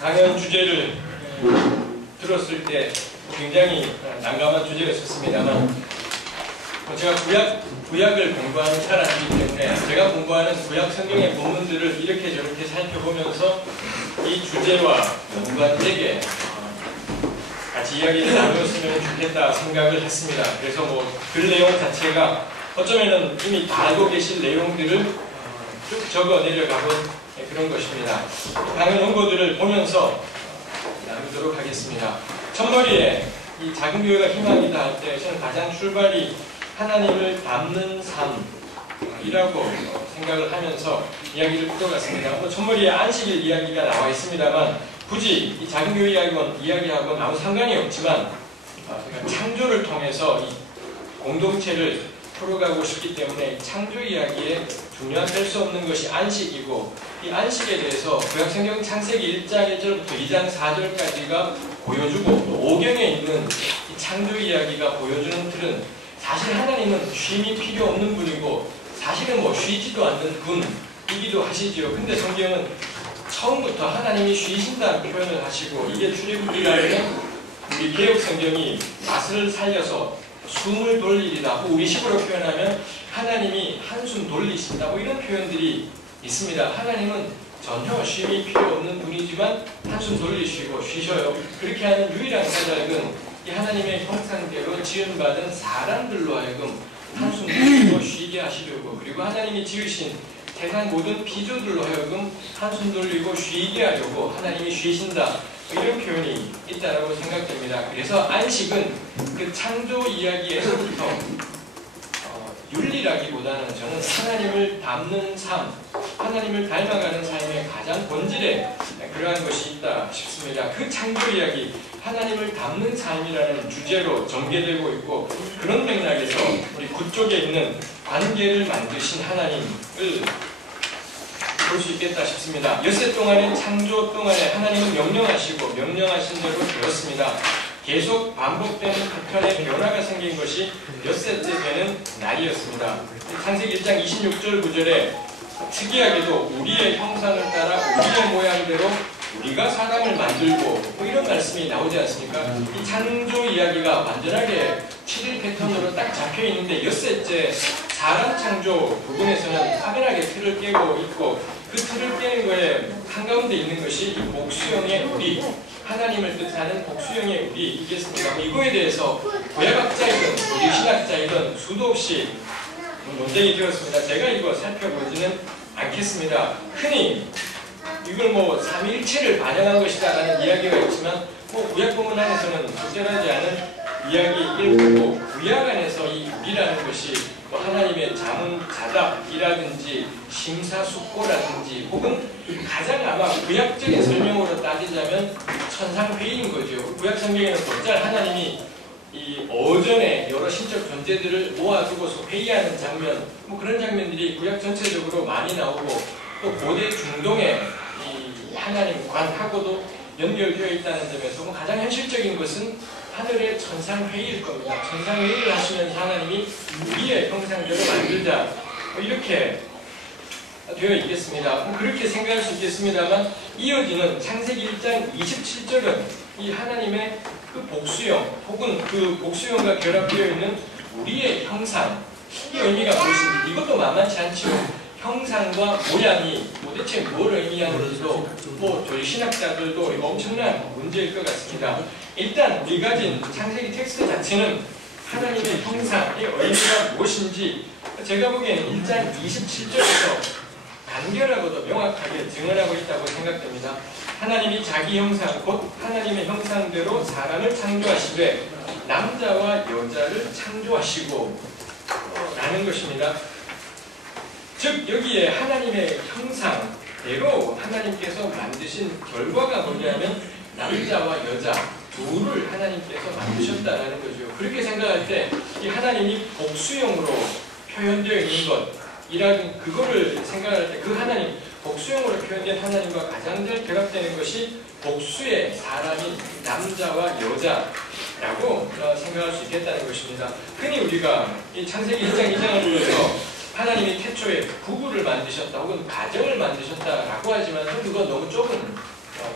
강연 주제를 들었을 때 굉장히 난감한 주제였었습니다만 제가 구약을 공부하는 사람이기 때문에 제가 공부하는 구약 성경의 본문들을 이렇게 저렇게 살펴보면서 이 주제와 연관되게 같이 이야기를 나누었으면 좋겠다 생각을 했습니다. 그래서 글 내용 자체가 어쩌면은 이미 다 알고 계신 내용들을 쭉 적어 내려가본 그런 것입니다. 강연 원고들을 보면서 나누도록 하겠습니다. 첫머리에 이 작은 교회가 희망이다 할 때 저는 가장 출발이 하나님을 닮는 삶이라고 생각을 하면서 이야기를 풀어갔습니다. 첫머리에 안식일 이야기가 나와 있습니다만 굳이 이 작은 교회 이야기하고 아무 상관이 없지만 제가 창조를 통해서 이 공동체를 풀어가고 싶기 때문에 창조 이야기에 중요한 뺄 수 없는 것이 안식이고 이 안식에 대해서 구약성경 창세기 1장 1절부터 2장 4절까지가 보여주고 또 5경에 있는 이 창조 이야기가 보여주는 틀은 사실 하나님은 쉼이 필요 없는 분이고 사실은 쉬지도 않는 분이기도 하시지요. 근데 성경은 처음부터 하나님이 쉬신다는 표현을 하시고 이게 출애굽기라는 우리 개혁성경이 맛을 살려서 숨을 돌리리라 우리 식으로 표현하면 하나님이 한숨 돌리신다 이런 표현들이 있습니다. 하나님은 전혀 쉼이 필요 없는 분이지만 한숨 돌리시고 쉬셔요. 그렇게 하는 유일한 까닭은 이 하나님의 형상대로 지음받은 사람들로 하여금 한숨 돌리고 쉬게 하시려고 그리고 하나님이 지으신 세상 모든 피조들로 하여금 한숨 돌리고 쉬게 하려고 하나님이 쉬신다 이런 표현이 있다고 생각됩니다. 그래서 안식은 그 창조 이야기에서부터 윤리라기보다는 저는 하나님을 닮는 삶, 하나님을 닮아가는 삶의 가장 본질에 그러한 것이 있다 싶습니다. 그 창조 이야기, 하나님을 닮는 삶이라는 주제로 전개되고 있고 그런 맥락에서 우리 구쪽에 있는 관계를 만드신 하나님을 볼 수 있겠다 싶습니다. 엿새 동안의 창조 동안에 하나님은 명령하시고 명령하신 대로 되었습니다. 계속 반복되는 패턴의 변화가 생긴 것이 엿새째 되는 날이었습니다. 창세기 1장 26절 9절에 특이하게도 우리의 형상을 따라 우리의 모양대로 우리가 사람을 만들고 이런 말씀이 나오지 않습니까? 이 창조 이야기가 완전하게 7일 패턴으로 딱 잡혀 있는데 엿새째 사람 창조 부분에서는 확연하게 틀을 깨고 있고 그 틀을 깨는 거에 한가운데 있는 것이 이 복수형의 우리, 하나님을 뜻하는 복수형의 우리이겠습니다. 이거에 대해서 구약학자이든 우리 신학자이든 수도 없이 논쟁이 되었습니다. 제가 이거 살펴보지는 않겠습니다. 흔히 이걸 삼위일체를 반영한 것이다라는 이야기가 있지만 구약 본문 안에서는 적절하지 않은 이야기일 거고 구약 안에서 이 우리라는 것이 하나님의 자문자답이라든지 심사숙고라든지 혹은 가장 아마 구약적인 설명으로 따지자면 천상회의인 거죠. 구약 성경에는 곧잘 하나님이 이 어전의 여러 신적 존재들을 모아두고서 회의하는 장면 그런 장면들이 구약 전체적으로 많이 나오고 또 고대 중동의 이 하나님관하고도 연결되어 있다는 점에서 가장 현실적인 것은 하늘의 천상회의일 겁니다. 천상회의를 하시면서 하나님이 우리의 형상대로 만들자 이렇게 되어 있겠습니다. 그렇게 생각할 수 있겠습니다만 이어지는 창세기 1장 27절은 이 하나님의 그 복수형 혹은 그 복수형과 결합되어 있는 우리의 형상 이 의미가 무엇인지 이것도 만만치 않지요. 형상과 모양이 도대체 뭘 의미하는지도 저희 신학자들도 엄청난 문제일 것 같습니다. 일단 우리 가진 창세기 텍스트 자체는 하나님의 형상의 의미가 무엇인지 제가 보기에는 1장 27절에서 간결하고도 명확하게 증언하고 있다고 생각됩니다. 하나님이 자기 형상, 곧 하나님의 형상대로 사람을 창조하시되 남자와 여자를 창조하시고 라는 것입니다. 즉 여기에 하나님의 형상대로 하나님께서 만드신 결과가 뭐냐면 남자와 여자 둘을 하나님께서 만드셨다라는 거죠. 그렇게 생각할 때 이 하나님이 복수형으로 표현되어 있는 것이라는 그거를 생각할 때 그 하나님 복수형으로 표현된 하나님과 가장 잘 결합되는 것이 복수의 사람인 남자와 여자라고 생각할 수 있겠다는 것입니다. 흔히 우리가 이 창세기 1장 2장을 보면서 하나님이 태초에 부부를 만드셨다 혹은 가정을 만드셨다라고 하지만 그건 너무 좁은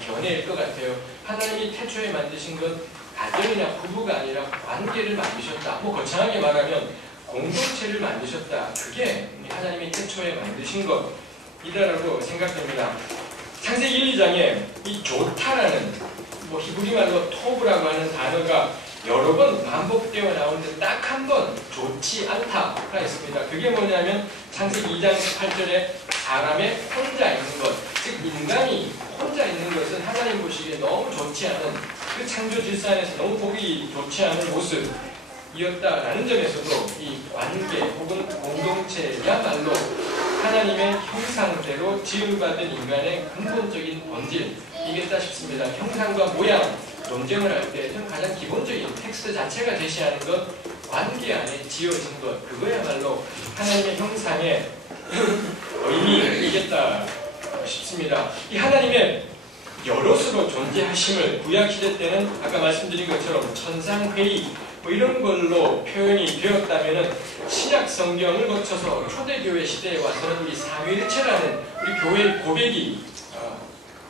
견해일 것 같아요. 하나님이 태초에 만드신 건 가정이나 부부가 아니라 관계를 만드셨다. 뭐 거창하게 말하면 공동체를 만드셨다. 그게 하나님이 태초에 만드신 것이다라고 생각됩니다. 창세기 1, 2장에 이 좋다라는 뭐 히브리 말로 토브라고 하는 단어가 여러 번 반복되어 나오는데 딱 한 번 좋지 않다가 있습니다. 그게 뭐냐면 창세기 2장 18절에 사람의 혼자 있는 것, 즉 인간이 혼자 있는 것은 하나님 보시기에 너무 좋지 않은, 그 창조 질서 안에서 너무 보기 좋지 않은 모습이었다라는 점에서도 이 관계 혹은 공동체야말로 하나님의 형상대로 지음받은 인간의 근본적인 본질이겠다 싶습니다. 형상과 모양 논쟁을 할 때 가장 기본적인 텍스트 자체가 제시하는 것, 관계 안에 지어진 것, 그거야말로 하나님의 형상의 의미이겠다 싶습니다. 이 하나님의 여럿으로 존재하심을 구약시대 때는 아까 말씀드린 것처럼 천상회의 뭐 이런 걸로 표현이 되었다면 신약 성경을 거쳐서 초대교회 시대에 와서는 우리 삼위일체라는 우리 교회의 고백이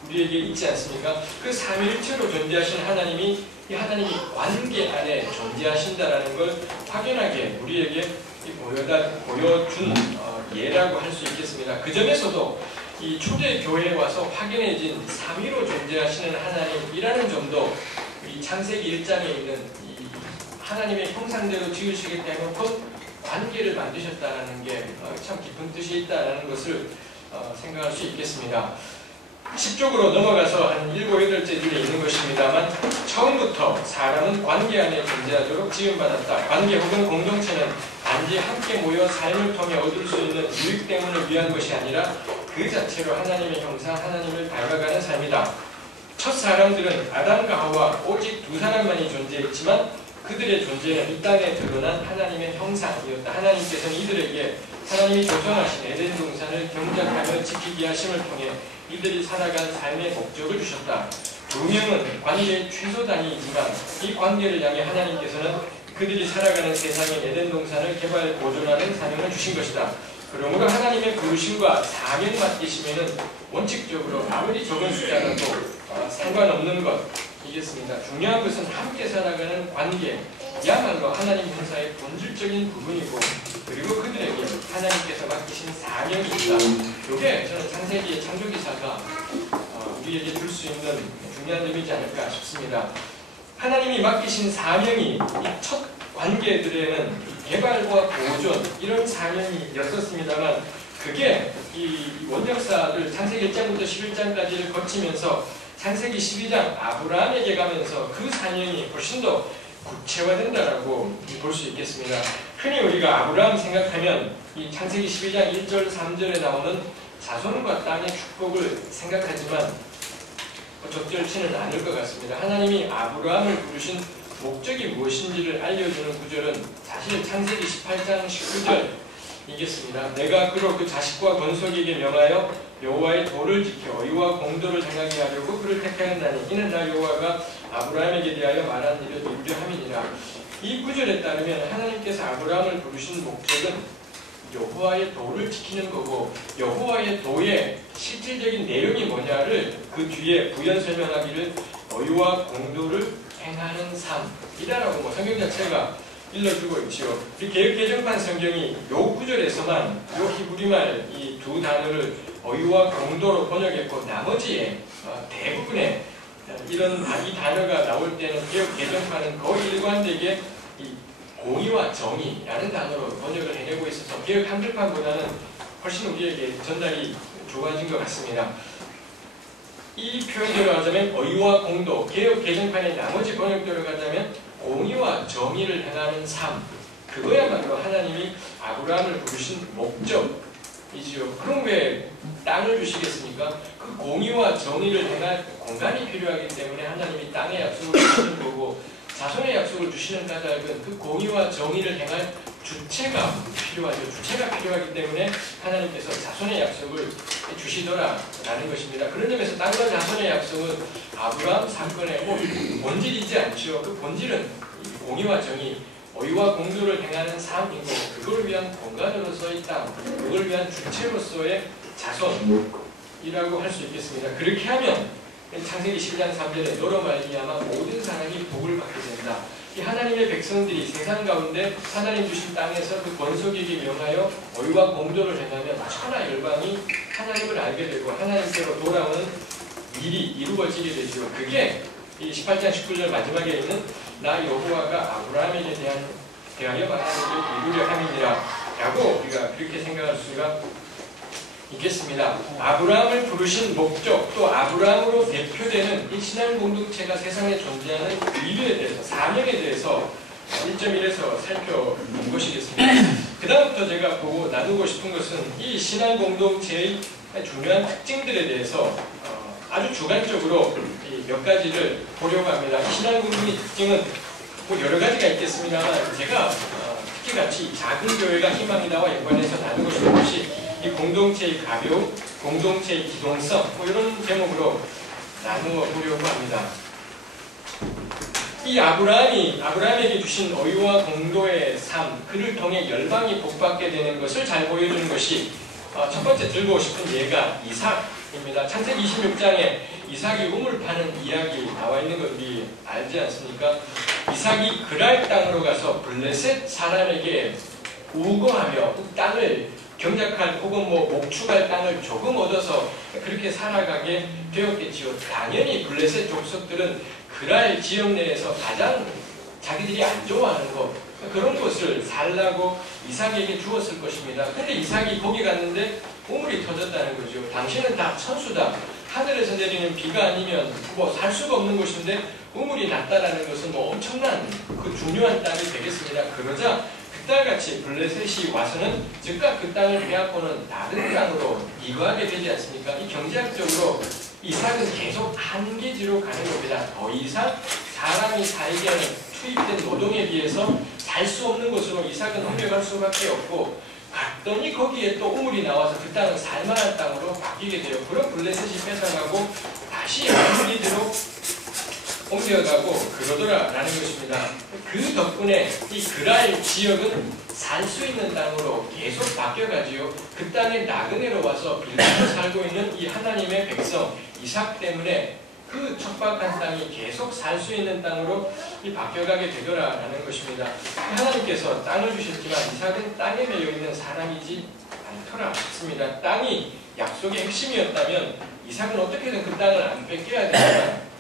우리에게 있지 않습니까? 그 삼위일체로 존재하신 하나님이 이 하나님이 관계 안에 존재하신다라는 걸 확연하게 우리에게 보여준 예라고 할 수 있겠습니다. 그 점에서도 이 초대교회에 와서 확연해진 삼위로 존재하시는 하나님이라는 점도 이 창세기 1장에 있는 이 하나님의 형상대로 지으시겠다 해놓고 관계를 만드셨다는 게 참 깊은 뜻이 있다는 것을 생각할 수 있겠습니다. 10쪽으로 넘어가서 한 7, 8절째 줄에 있는 것입니다만 처음부터 사람은 관계 안에 존재하도록 지음받았다. 관계 혹은 공동체는 단지 함께 모여 삶을 통해 얻을 수 있는 유익 때문을 위한 것이 아니라 그 자체로 하나님의 형상, 하나님을 닮아가는 삶이다. 첫 사람들은 아담과 하와 오직 두 사람만이 존재했지만 그들의 존재는 이 땅에 드러난 하나님의 형상이었다. 하나님께서는 이들에게 하나님이 조성하신 에덴 동산을 경작하며 지키게 하심을 통해 이들이 살아간 삶의 목적을 주셨다. 두 명은 관계의 최소 단위이지만 이 관계를 향해 하나님께서는 그들이 살아가는 세상의 에덴 동산을 개발 보존하는 사명을 주신 것이다. 그러므로 하나님의 부르심과 사명 맡기심에는 원칙적으로 아무리 적은 숫자라도 상관없는 것이겠습니다. 중요한 것은 함께 살아가는 관계야말로 하나님 형상의 본질적인 부분이고, 그리고 그들에게 하나님께서 맡기신 사명이 있다. 이게 저는 창세기의 창조기사가 우리에게 줄 수 있는 중요한 점이지 않을까 싶습니다. 하나님이 맡기신 사명이 이 첫 관계들에는 개발과 보존 이런 사명이었었습니다만, 그게 이 원역사를 창세기 1장부터 11장까지를 거치면서 창세기 12장 아브라함에게 가면서 그 사명이 훨씬 더 구체화된다라고 볼 수 있겠습니다. 흔히 우리가 아브라함 생각하면 이 창세기 12장 1절 3절에 나오는 자손과 땅의 축복을 생각하지만 적절치는 않을 것 같습니다. 하나님이 아브라함을 부르신 목적이 무엇인지를 알려주는 구절은 사실 창세기 18장 19절이겠습니다. 내가 그로 그 자식과 건속에게 명하여 여호와의 도를 지켜 의와 공도를 행하게 하려고 그를 택하였나니 이는 나 여호와가 아브라함에게 대하여 말한 일을 이루려 함이니라. 이 구절에 따르면 하나님께서 아브라함을 부르신 목적은 여호와의 도를 지키는 거고, 여호와의 도의 실질적인 내용이 뭐냐를 그 뒤에 부연 설명하기를 의와 공도를 행하는 삶이다라고 성경 자체가 일러주고 있죠. 이 개역개정판 성경이 요 구절에서만 요 히브리말 이 두 단어를 의와 공도로 번역했고, 나머지의 대부분의 이런 이 단어가 나올 때는 개역개정판은 거의 일관되게 이 공의와 정의라는 단어로 번역을 해내고 있어서 개역 한글판보다는 훨씬 우리에게 전달이 좋아진 것 같습니다. 이 표현대로 하자면 의와 공도, 개역 개정판의 나머지 번역대로 가자면 공의와 정의를 행하는 삶, 그거야말로 하나님이 아브라함을 부르신 목적이지요. 그럼 왜 땅을 주시겠습니까? 그 공의와 정의를 행할 공간이 필요하기 때문에 하나님이 땅의 약속을 주시는 거고, 자손의 약속을 주시는 까닭은 그 공의와 정의를 행할 주체가 필요하죠. 주체가 필요하기 때문에 하나님께서 자손의 약속을 주시더라라는 것입니다. 그런 점에서 땅과 자손의 약속은 아브라함 사건의 본질이지 않죠. 그 본질은 공의와 정의, 의와 공도를 행하는 삶이고, 그걸 위한 공간으로서의 땅, 그걸 위한 주체로서의 자손이라고 할 수 있겠습니다. 그렇게 하면 창세기 11장 3절에 너로 말미암아 모든 사람이 복을 받게 된다. 이 하나님의 백성들이 세상 가운데 하나님 주신 땅에서 그 권속에게 명하여 어유와 공도를 행하면 천하 열방이 하나님을 알게 되고 하나님께로 돌아오는 일이 이루어지게 되죠. 그게 이 18장 19절 마지막에 있는 나 여호와가 아브라함에게 대하여 말한 일을 이루려 함이니라 라고 우리가 그렇게 생각할 수가 있겠습니다. 아브라함을 부르신 목적, 또 아브라함으로 대표되는 이 신앙 공동체가 세상에 존재하는 이유에 대해서, 사명에 대해서 1.1에서 살펴본 것이겠습니다. 그 다음부터 제가 보고 나누고 싶은 것은 이 신앙 공동체의 중요한 특징들에 대해서 아주 주관적으로 몇 가지를 보려고 합니다. 이 신앙 공동체의 특징은 뭐 여러 가지가 있겠습니다만 제가 특히같이 작은 교회가 희망이다와 연관해서 나누고 싶은 것이 이 공동체의 가벼움, 공동체의 기동성 뭐 이런 제목으로 나누어 보려고 합니다. 이 아브라함에게 주신 어유와 공도의 삶, 그를 통해 열방이 복받게 되는 것을 잘 보여주는 것이 첫 번째 들고 싶은 예가 이삭입니다. 창세기 26장에 이삭이 우물 파는 이야기 나와 있는 거 우리 알지 않습니까? 이삭이 그랄 땅으로 가서 블레셋 사람에게 우거하며 그 땅을 경작할 혹은 뭐 목축할 땅을 조금 얻어서 그렇게 살아가게 되었겠지요. 당연히 블레셋 족속들은 그랄 지역 내에서 가장 자기들이 안 좋아하는 것, 그런 것을 살라고 이삭에게 주었을 것입니다. 근데 이삭이 거기 갔는데 우물이 터졌다는 거죠. 당신은 다 천수다. 하늘에서 내리는 비가 아니면 뭐 살 수가 없는 곳인데 우물이 났다라는 것은 뭐 엄청난 그 중요한 땅이 되겠습니다. 그러자 그딸같이 블레셋이 와서는 즉각 그 땅을 빼앗고는 다른 땅으로 이거하게 되지 않습니까? 이 경제학적으로 이삭은 계속 한계지로 가는 겁니다. 더 이상 사람이 살게 하는 투입된 노동에 비해서 살 수 없는 곳으로 이삭은 옮겨갈 수밖에 없고, 갔더니 거기에 또 우물이 나와서 그 땅은 살만한 땅으로 바뀌게 돼요. 그럼 블레셋이 뺏어가고 다시 한계지로 옮겨가고 그러더라라는 것입니다. 그 덕분에 이 그랄 지역은 살 수 있는 땅으로 계속 바뀌어가지요. 그 땅에 나그네로 와서 빌리고 살고 있는 이 하나님의 백성 이삭 때문에 그 척박한 땅이 계속 살 수 있는 땅으로 바뀌어가게 되더라라는 것입니다. 하나님께서 땅을 주셨지만 이삭은 땅에 매여 있는 사람이지 않더라 했습니다. 땅이 약속의 핵심이었다면 이삭은 어떻게든 그 땅을 안 뺏겨야 되지만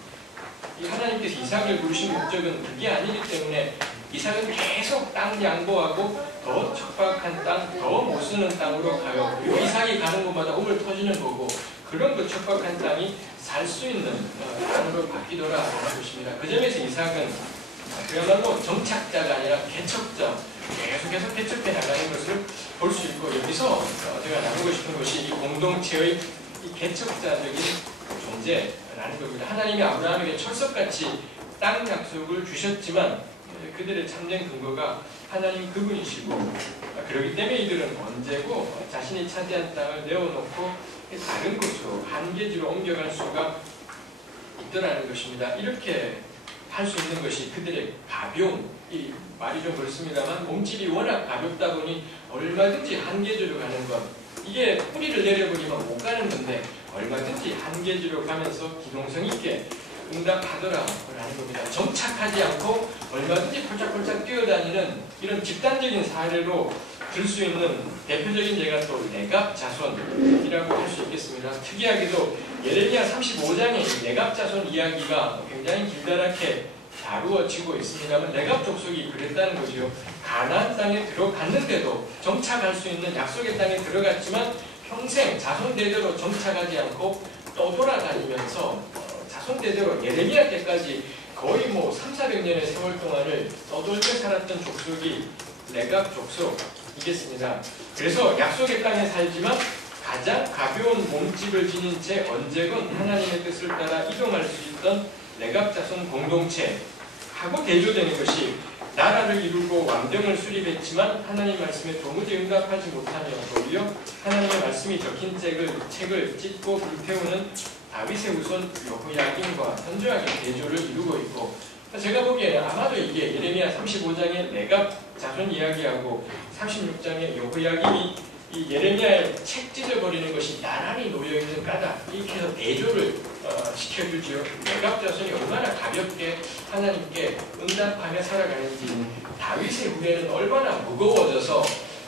이 하나님께서 이삭을 부르신 목적은 그게 아니기 때문에 이삭은 계속 땅 양보하고 더 척박한 땅, 더 못 쓰는 땅으로 가요. 그리고 이삭이 가는 곳마다 우물 터지는 거고, 그런 그 척박한 땅이 살 수 있는 땅으로 바뀌더라라는 것입니다. 그 점에서 이삭은 그야말로 정착자가 아니라 개척자, 계속해서 개척해 나가는 것을 볼 수 있고, 여기서 제가 나누고 싶은 것이 이 공동체의 이 개척자적인 존재라는 겁니다. 하나님이 아브라함에게 철석같이 땅 약속을 주셨지만 그들의 참된 근거가 하나님 그분이시고, 그렇기 때문에 이들은 언제고 자신이 차지한 땅을 내어놓고 다른 곳으로 한계지로 옮겨갈 수가 있더라는 것입니다. 이렇게 할 수 있는 것이 그들의 가벼움, 이 말이 좀 그렇습니다만 몸집이 워낙 가볍다 보니 얼마든지 한계지로 가는 것, 이게 뿌리를 내려버리면 못 가는 건데 얼마든지 한계지로 가면서 기동성 있게 응답하더라라는 겁니다. 정착하지 않고 얼마든지 폴짝폴짝 뛰어다니는 이런 집단적인 사례로 들 수 있는 대표적인 예가 또 레갑 자손이라고 할 수 있겠습니다. 특이하게도 예레미야 35장의 레갑 자손 이야기가 굉장히 길다랗게 다루어지고 있습니다만 레갑 족속이 그랬다는 거죠. 가나안 땅에 들어갔는데도 정착할 수 있는 약속의 땅에 들어갔지만 평생 자손 대대로 정착하지 않고 떠돌아다니면서 자손 대대로 예레미야 때까지 거의 뭐 300~400년의 세월 동안을 떠돌며 살았던 족속이 레갑 족속이겠습니다. 그래서 약속의 땅에 살지만 가장 가벼운 몸집을 지닌 채 언제건 하나님의 뜻을 따라 이동할 수 있던 레갑 자손 공동체하고 대조되는 것이 나라를 이루고 왕정을 수립했지만 하나님 말씀에 도무지 응답하지 못하며 오히려 하나님의 말씀이 적힌 책을 찢고 불태우는 다윗의 후손 여호야김과 현저하게 대조를 이루고 있고, 제가 보기에는 아마도 이게 예레미야 35장의 레갑 자손 이야기하고 36장의 여호야김이 이 예레미야의 책 찢어버리는 것이 나란히 놓여있는 까닭, 이렇게 해서 대조를 시켜주지요. 레갑 자손이 얼마나 가볍게 하나님께 응답하며 살아가는지, 다윗의 후예는 얼마나 무거워져서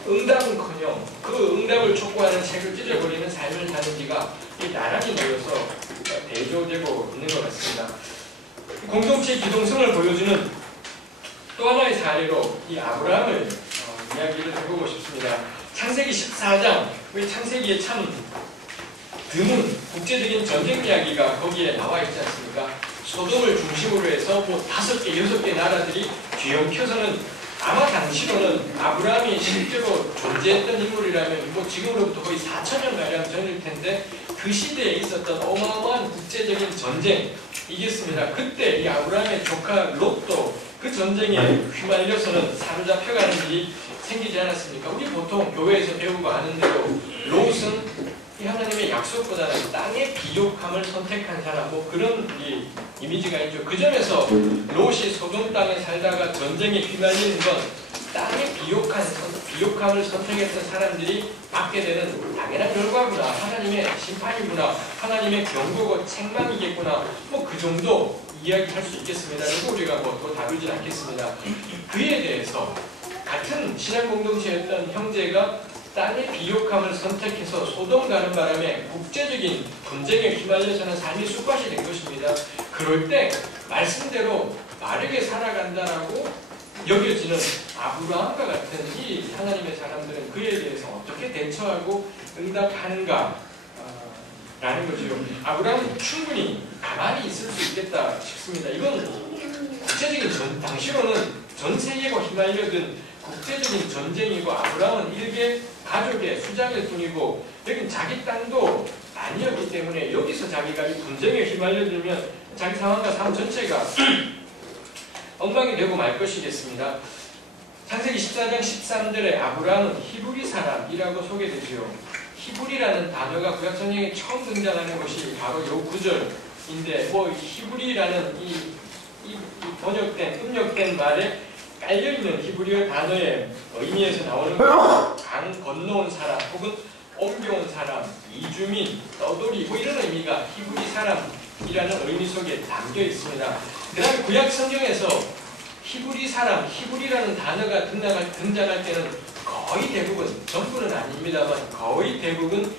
응답은커녕 그 응답을 촉구하는 책을 찢어버리는 삶을 사는지가 나란히 모여서 대조되고 있는 것 같습니다. 공동체의 기동성을 보여주는 또 하나의 사례로 이 아브라함을 이야기를 해보고 싶습니다. 창세기 14장, 우리 창세기에 참 드문 국제적인 전쟁 이야기가 거기에 나와 있지 않습니까? 소돔을 중심으로 해서 뭐 5개, 6개 나라들이 뒤엉켜서는 아마 당시로는 아브라함이 실제로 존재했던 인물이라면 뭐 지금으로부터 거의 4,000년가량 전일 텐데 그 시대에 있었던 어마어마한 국제적인 전쟁이겠습니다. 그때 이 아브라함의 조카 롯도 그 전쟁에 휘말려서는 사로잡혀가는 일이 생기지 않았습니까? 우리 보통 교회에서 배우고 아는 대로 롯은 이 하나님의 약속보다는 땅의 비옥함을 선택한 사람, 뭐 그런 이미지가 있죠. 그 점에서 롯이 소돔 땅에 살다가 전쟁에 휘말리는 건 땅의 비옥함을 선택했던 사람들이 받게 되는 당연한 결과구나, 하나님의 심판이구나, 하나님의 경고고 책망이겠구나, 뭐 그 정도 이야기할 수 있겠습니다. 그리고 우리가 뭐 또 다루진 않겠습니다. 그에 대해서 같은 신앙 공동체였던 형제가 땅의 비옥함을 선택해서 소돔 가는 바람에 국제적인 분쟁에 휘말려서는 삶이 쑥밭이 된 것입니다. 그럴 때 말씀대로 바르게 살아간다라고 여겨지는 아브라함과 같은 이 하나님의 사람들은 그에 대해서 어떻게 대처하고 응답하는가 라는 거죠. 아브라함은 충분히 가만히 있을 수 있겠다 싶습니다. 이건 국제적인 당시로는 전 세계가 휘말려든 국제적인 전쟁이고, 아브라함은 일개 가족의 수장일 뿐이고, 여긴 자기 땅도 아니었기 때문에 여기서 자기가 이 분쟁에 휘말려들면 자기 상황과 삶 전체가 엉망이 되고 말 것이겠습니다. 창세기 14장 13절에 아브라함은 히브리 사람이라고 소개되지요. 히브리라는 단어가 구약성경에 처음 등장하는 것이 바로 이 구절인데, 뭐 히브리라는 이 음력된 말에 깔려있는 히브리어 단어의 의미에서 나오는 강 건너온 사람, 혹은 옮겨온 사람, 이주민, 떠돌이, 뭐 이런 의미가 히브리 사람이라는 의미 속에 담겨 있습니다. 그 다음에 구약 성경에서 히브리 사람, 히브리라는 단어가 등장할 때는 거의 대부분, 전부는 아닙니다만 거의 대부분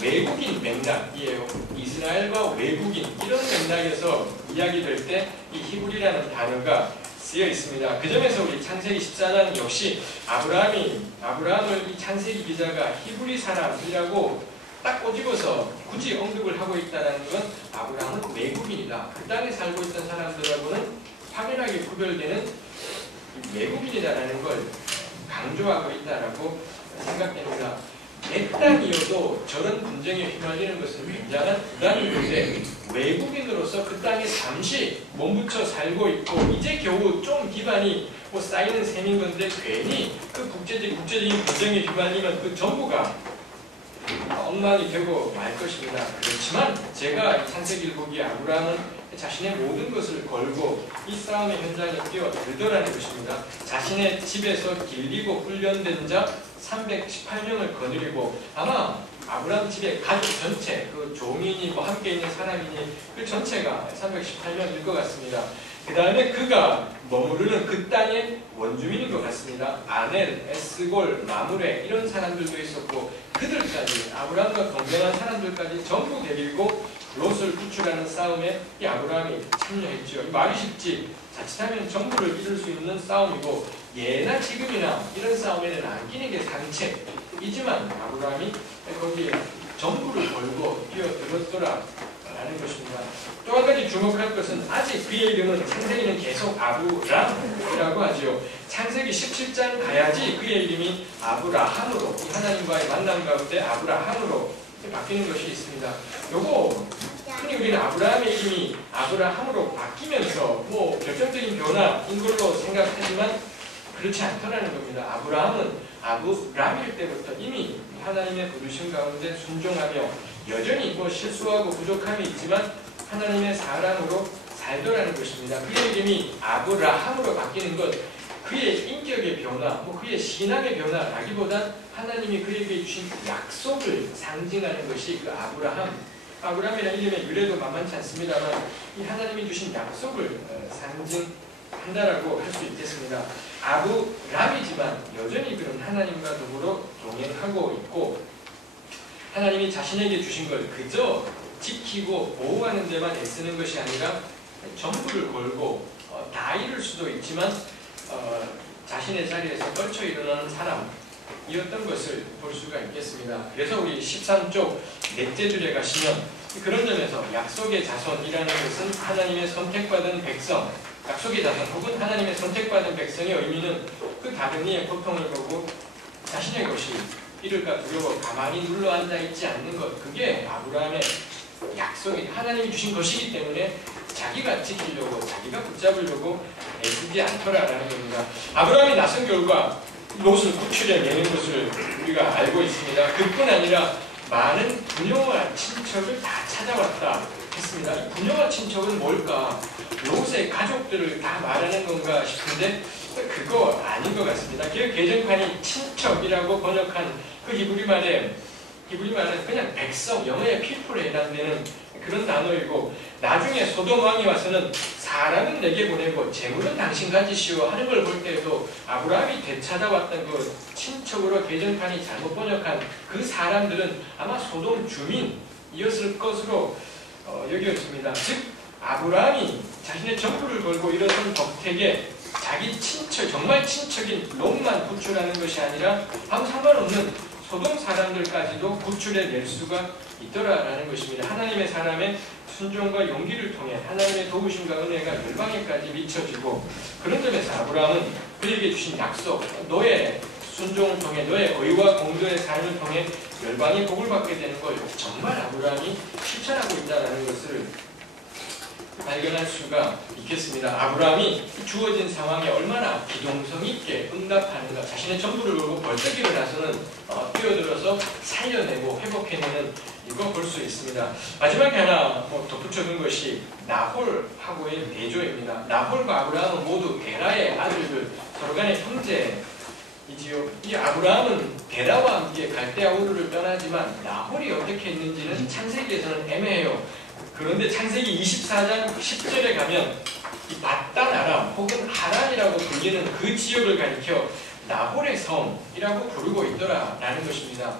외국인 맥락이에요. 이스라엘과 외국인, 이런 맥락에서 이야기될 때 이 히브리라는 단어가 쓰여 있습니다. 그 점에서 우리 창세기 14장 역시 아브라함을 이 창세기 기자가 히브리 사람이라고 딱 꼬집어서 굳이 언급을 하고 있다는 건 아브라함은 외국인이다, 그 땅에 살고 있던 사람들하고는 확연하게 구별되는 외국인이다라는 걸 강조하고 있다라고 생각됩니다. 내 땅이어도 저런 분쟁에 휘말리는 것은 굉장한 부담인데, 외국인으로서 그 땅에 잠시 몸붙여 살고 있고 이제 겨우 좀 기반이 뭐 쌓이는 셈인 건데, 괜히 그 국제적인 분쟁에 휘말리면 그 전부가 엉망이 되고 말 것입니다. 그렇지만 제가 이 창세기를 보기에 아브라함은 자신의 모든 것을 걸고 이 싸움의 현장에 뛰어들더라는 것입니다. 자신의 집에서 길리고 훈련된 자 318명을 거느리고, 아마 아브라함 집의 가족 전체, 그 종인이 뭐 함께 있는 사람이니 그 전체가 318명일 것 같습니다. 그 다음에 그가 머무르는 그 땅의 원주민인 것 같습니다. 아넬, 에스골, 마므레 이런 사람들도 있었고, 그들까지, 아브라함과 동경한 사람들까지 전부 데리고 롯을 구출하는 싸움에 이 아브라함이 참여했죠. 말이 쉽지 자칫하면 전부를 이룰 수 있는 싸움이고, 예나 지금이나 이런 싸움에는 안기는 게 상책이지만 아브라함이 거기에 전부를 걸고 뛰어들었더라 라는 것입니다. 또 한 가지 주목할 것은 아직 그의 이름은 창세기는 계속 아브람이라고 하죠. 창세기 17장 가야지 그의 이름이 아브라함으로, 하나님과의 만남 가운데 아브라함으로 바뀌는 것이 있습니다. 요거 흔히 우리는 아브라함의 이름이 아브라함으로 바뀌면서 뭐 결정적인 변화인 걸로 생각하지만 그렇지 않더라는 겁니다. 아브라함은 아브람일 때부터 이미 하나님의 부르심 가운데 순종하며 여전히 뭐 실수하고 부족함이 있지만 하나님의 사람으로 살더라는 것입니다. 그의 이름이 아브라함으로 바뀌는 것, 그의 인격의 변화, 뭐 그의 신앙의 변화라기보단 하나님이 그에게 주신 약속을 상징하는 것이 그 아브라함, 아브라함이라는 이름의 유래도 만만치 않습니다만 이 하나님이 주신 약속을 상징한다라고 할 수 있겠습니다. 아브람이지만 여전히 그런 하나님과 더불어 동행하고 있고 하나님이 자신에게 주신 걸 그저 지키고 보호하는 데만 애쓰는 것이 아니라 전부를 걸고 다 잃을 수도 있지만 자신의 자리에서 떨쳐 일어나는 사람이었던 것을 볼 수가 있겠습니다. 그래서 우리 13쪽 넷째 줄에 가시면 그런 점에서 약속의 자손이라는 것은 하나님의 선택받은 백성, 약속의 자손 혹은 하나님의 선택받은 백성의 의미는 그 다른 이의 고통을 보고 자신의 것이 이를까 두려워 가만히 눌러앉아 있지 않는 것, 그게 아브라함의 약속이 하나님이 주신 것이기 때문에 자기가 지키려고 자기가 붙잡으려고 애쓰지 않더라라는 겁니다. 아브라함이 나선 결과 롯을 구출해 내는 것을 우리가 알고 있습니다. 그뿐 아니라 많은 부녀와 친척을 다 찾아왔다 했습니다. 이 부녀와 친척은 뭘까? 롯의 가족들을 다 말하는 건가 싶은데 그거 아닌 것 같습니다. 개정판이 친척이라고 번역한 그 히브리 말은 그냥 백성, 영어의 people에 해당되는 그런 단어이고 나중에 소돔 왕이 와서는 사람은 내게 보내고 재물은 당신 가지시오 하는 걸 볼 때에도 아브라함이 되찾아왔던 그 친척으로 개정판이 잘못 번역한 그 사람들은 아마 소돔 주민이었을 것으로 여겨집니다. 즉 아브라함이 자신의 전부를 걸고 일어선 덕택에 자기 친척, 정말 친척인 롯만 구출하는 것이 아니라 아무 상관없는 소돔 사람들까지도 구출해 낼 수가 있더라라는 것입니다. 하나님의 사람의 순종과 용기를 통해 하나님의 도우심과 은혜가 열방에까지 미쳐지고 그런 점에서 아브라함은 그에게 주신 약속, 너의 순종을 통해 너의 의와 공도의 삶을 통해 열방의 복을 받게 되는 걸 정말 아브라함이 실천하고 있다는 것을 발견할 수가 있겠습니다. 아브라함이 주어진 상황에 얼마나 기동성 있게 응답하는가, 자신의 전부를 걸고 벌떡 일어나서는 뛰어들어서 살려내고 회복해내는 이거 볼 수 있습니다. 마지막에 하나 덧붙여둔 것이 나홀하고의 대조입니다. 나홀과 아브라함은 모두 데라의 아들들, 서로 간의 형제이지요. 이 아브라함은 데라와 함께 갈대아 우르를 떠나지만 나홀이 어떻게 있는지는 창세기에서는 애매해요. 그런데 창세기 24장 10절에 가면 이 바단 아람 혹은 하란이라고 불리는 그 지역을 가리켜 나홀의 성이라고 부르고 있더라라는 것입니다.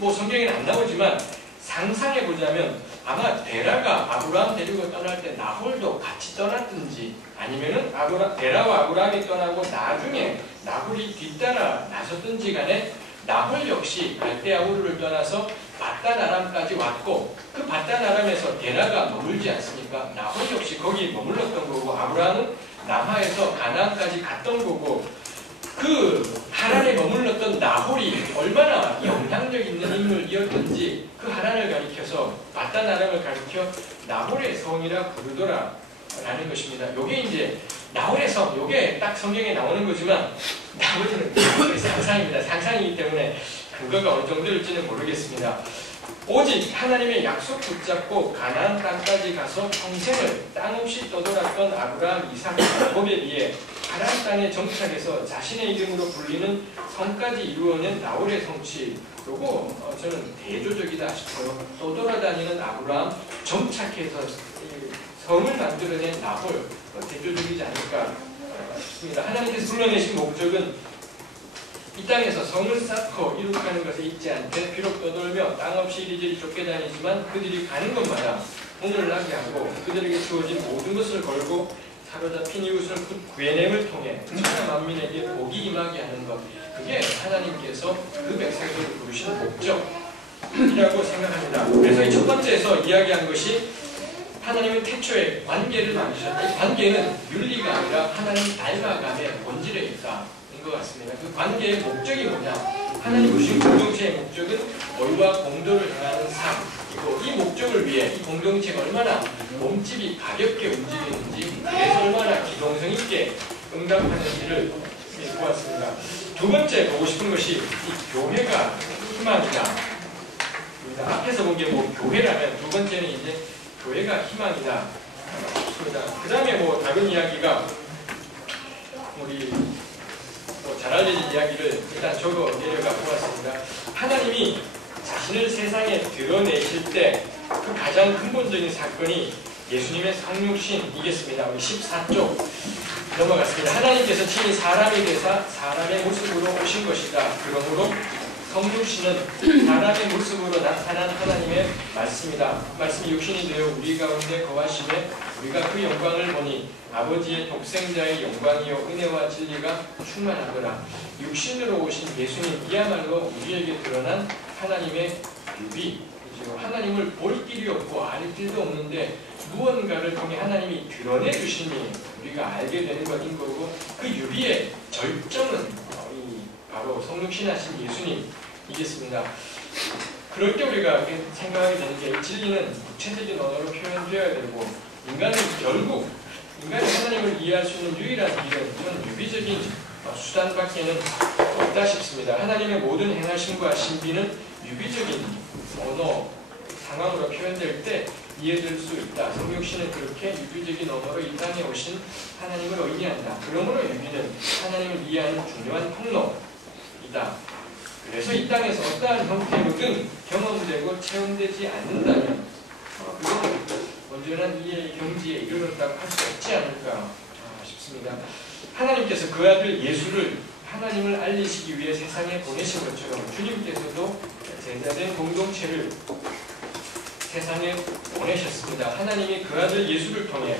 성경에는 안 나오지만 상상해보자면 아마 데라가 아브라함 데리고 떠날 때 나홀도 같이 떠났든지 아니면은 데라와 아브라함이 떠나고 나중에 나홀이 뒤따라 나섰든지 간에 나홀 역시 갈대아 우르를 떠나서 바단 아람까지 왔고 그 바단 아람에서 데라가 머물지 않습니까? 나홀 역시 거기 머물렀던 거고 아브라함은 남하에서 가나안까지 갔던 거고 그 하란에 머물렀던 나홀이 얼마나 영향력 있는 인물이었던지 그 하란을 가리켜서 바단 아람을 가리켜 나홀의 성이라 부르더라라는 것입니다. 요게 이제 나홀의 성, 요게 딱 성경에 나오는 거지만 나머지는 상상입니다. 상상이기 때문에 근거가 어느 정도일지는 모르겠습니다. 오직 하나님의 약속 붙잡고 가나안 땅까지 가서 평생을 땅 없이 떠돌았던 아브라함, 이삭, 야곱에 비해 하나님 땅에 정착해서 자신의 이름으로 불리는 성까지 이루어낸 나홀의 성취, 요거 저는 대조적이다 싶어요. 떠돌아다니는 아브라함, 정착해서 성을 만들어낸 나홀, 대조적이지 않을까 싶습니다. 하나님께서 불러내신 목적은 이 땅에서 성을 쌓고 이룩하는 것에 있지 않게 비록 떠돌며 땅 없이 이리저리 쫓겨다니지만 그들이 가는 곳마다 문을 나게 하고 그들에게 주어진 모든 것을 걸고 사로잡힌 이웃을 구해냄을 통해 천하 만민에게 복이 임하게 하는 것, 그게 하나님께서 그 백성들을 부르신 목적이라고 생각합니다. 그래서 이 첫 번째에서 이야기한 것이 하나님은 태초에 관계를 만드셨다. 이 관계는 윤리가 아니라 하나님 닮아감의 본질에 있다. 것 같습니다. 그 관계의 목적이 뭐냐? 하나님 주신 공동체의 목적은 의와 공도를 행하는 삶이고 이 목적을 위해 이 공동체가 얼마나 몸집이 가볍게 움직이는지 그래서 얼마나 기동성 있게 응답하는지를 보았습니다. 두 번째 보고 싶은 것이 이 교회가 희망이다. 앞에서 본 게 교회라면 두 번째는 이제 교회가 희망이다. 그 다음에 다른 이야기가 우리 잘 알려진 이야기를 일단 적어 내려가 보았습니다. 하나님이 자신을 세상에 드러내실 때 그 가장 근본적인 사건이 예수님의 성육신이겠습니다. 우리 14쪽 넘어갔습니다. 하나님께서 친히 사람이 되사 사람의 모습으로 오신 것이다. 그러므로 성육신은 사람의 모습으로 나타난 하나님의 말씀이다. 말씀이 육신이 되어 우리 가운데 거하심에 우리가 그 영광을 보니 아버지의 독생자의 영광이요 은혜와 진리가 충만하더라. 육신으로 오신 예수님이야말로 우리에게 드러난 하나님의 유비이죠. 하나님을 볼 길이 없고 알 길도 없는데 무언가를 통해 하나님이 드러내 주심이 우리가 알게 되는 것인 거고, 그 유비의 절정은 바로 성육신하신 예수님이겠습니다. 그럴 때 우리가 생각하게 되는 게, 진리는 구체적인 언어로 표현되어야 되고, 인간은 결국 인간이 하나님을 이해할 수 있는 유일한 길은 저는 유비적인 수단밖에는 없다 싶습니다. 하나님의 모든 행하심과 신비는 유비적인 언어, 상황으로 표현될 때 이해될 수 있다. 성육신은 그렇게 유비적인 언어로 이 땅에 오신 하나님을 의미한다. 그러므로 유비는 하나님을 이해하는 중요한 통로이다. 그래서 이 땅에서 어떠한 형태로든 경험되고 체험되지 않는다면 그것은 온전한 이해의 경지에 이르렀다고 할 수 없지 않을까 싶습니다. 하나님께서 그 아들 예수를 하나님을 알리시기 위해 세상에 보내신 것처럼 주님께서도 제자된 공동체를 세상에 보내셨습니다. 하나님이 그 아들 예수를 통해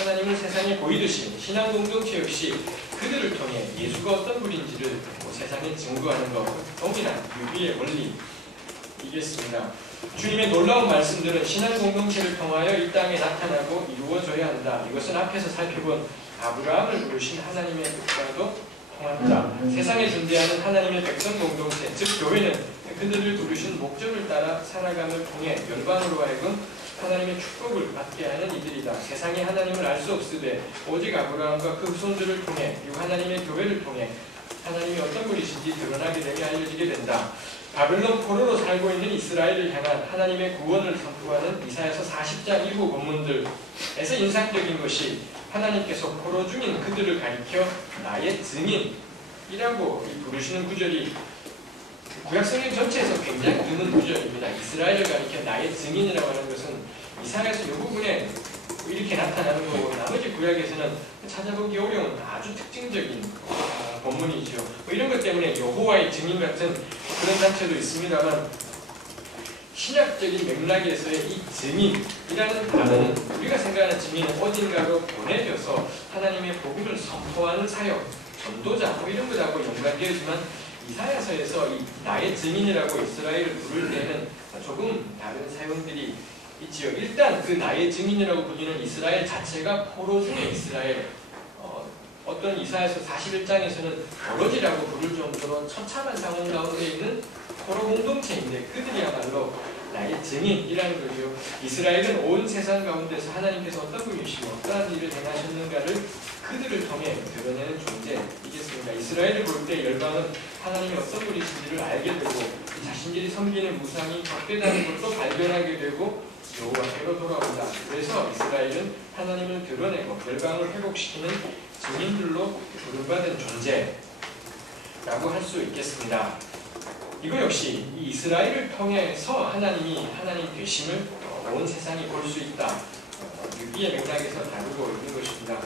하나님을 세상에 보이듯이 신앙 공동체 역시 그들을 통해 예수가 어떤 분인지를 세상에 증거하는 것, 동일한 유비의 원리이겠습니다. 주님의 놀라운 말씀들은 신앙 공동체를 통하여 이 땅에 나타나고 이루어져야 한다. 이것은 앞에서 살펴본 아브라함을 부르신 하나님의 뜻과도 통한다. 세상에 존재하는 하나님의 백성 공동체, 즉 교회는 그들을 부르신 목적을 따라 살아감을 통해 열방으로 하여금 하나님의 축복을 받게 하는 이들이다. 세상에 하나님을 알 수 없으되 오직 아브라함과 그 후손들을 통해, 그리고 하나님의 교회를 통해 하나님이 어떤 분이신지 드러나게 되며 알려지게 된다. 바벨론 포로로 살고 있는 이스라엘을 향한 하나님의 구원을 선포하는 이사야서 40장 일부 본문들에서 인상적인 것이 하나님께서 포로 중인 그들을 가리켜 나의 증인이라고 부르시는 구절이 구약성경 전체에서 굉장히 드문 구절입니다. 이스라엘을 가리켜 나의 증인이라고 하는 것은 이사야서 이 부분에 이렇게 나타나는 거고, 나머지 구약에서는 찾아보기 어려운 아주 특징적인 본문이죠. 이런 것 때문에 여호와의 증인 같은 그런 단체도 있습니다만, 신약적인 맥락에서의 이 증인이라는 단어는 우리가 생각하는 증인은 어딘가로 보내져서 하나님의 복음을 선포하는 사역, 전도자 이런 것하고 연관되어지만, 이사야서에서 이 나의 증인이라고 이스라엘을 부를 때는 조금 다른 사용들이 있지요. 일단 그 나의 증인이라고 불리는 이스라엘 자체가 포로 중의 이스라엘, 어떤 이사야서 41장에서는 버러지라고 부를 정도로 처참한 상황 가운데 있는 포로 공동체인데 그들이야말로 나의 증인이라는 거죠. 이스라엘은 온 세상 가운데서 하나님께서 어떤 분이시고 어떠한 일을 행하셨는가를 그들을 통해 드러내는 존재이겠습니다. 이스라엘을 볼 때 열방은 하나님이 어떤 분이신지를 알게 되고 자신들이 섬기는 우상이 헛되다는 것도 발견하게 되고 여호와께로 돌아온다. 그래서 이스라엘은 하나님을 드러내고 열방을 회복시키는 증인들로 부름받은 존재라고 할 수 있겠습니다. 이거 역시 이 이스라엘을 통해서 하나님이 하나님 되심을 온 세상이 볼 수 있다. 유비의 맥락에서 다루고 있는 것입니다.